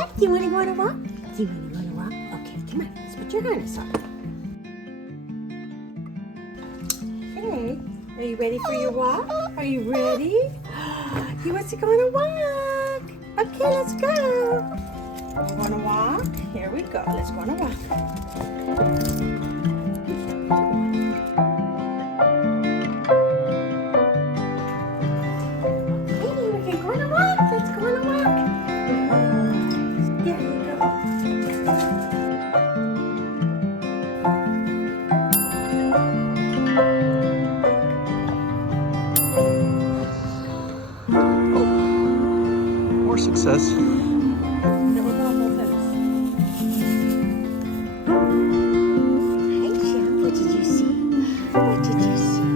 Shemp, do you want to go on a walk? Do you want to go on a walk? Okay, come on. Let's put your harness on. Okay. Are you ready for your walk? Are you ready? He wants to go on a walk. Okay, let's go. You want to walk? Here we go. Let's go on a walk. More success. Hi, Shemp. What did you see? What did you see?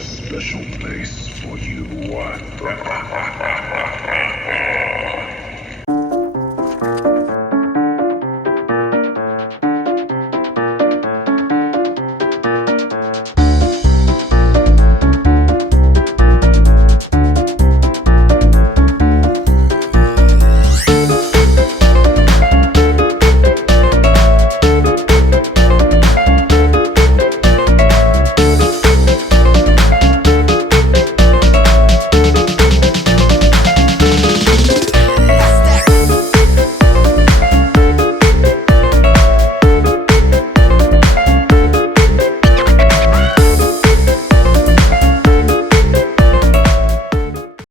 Special place for you.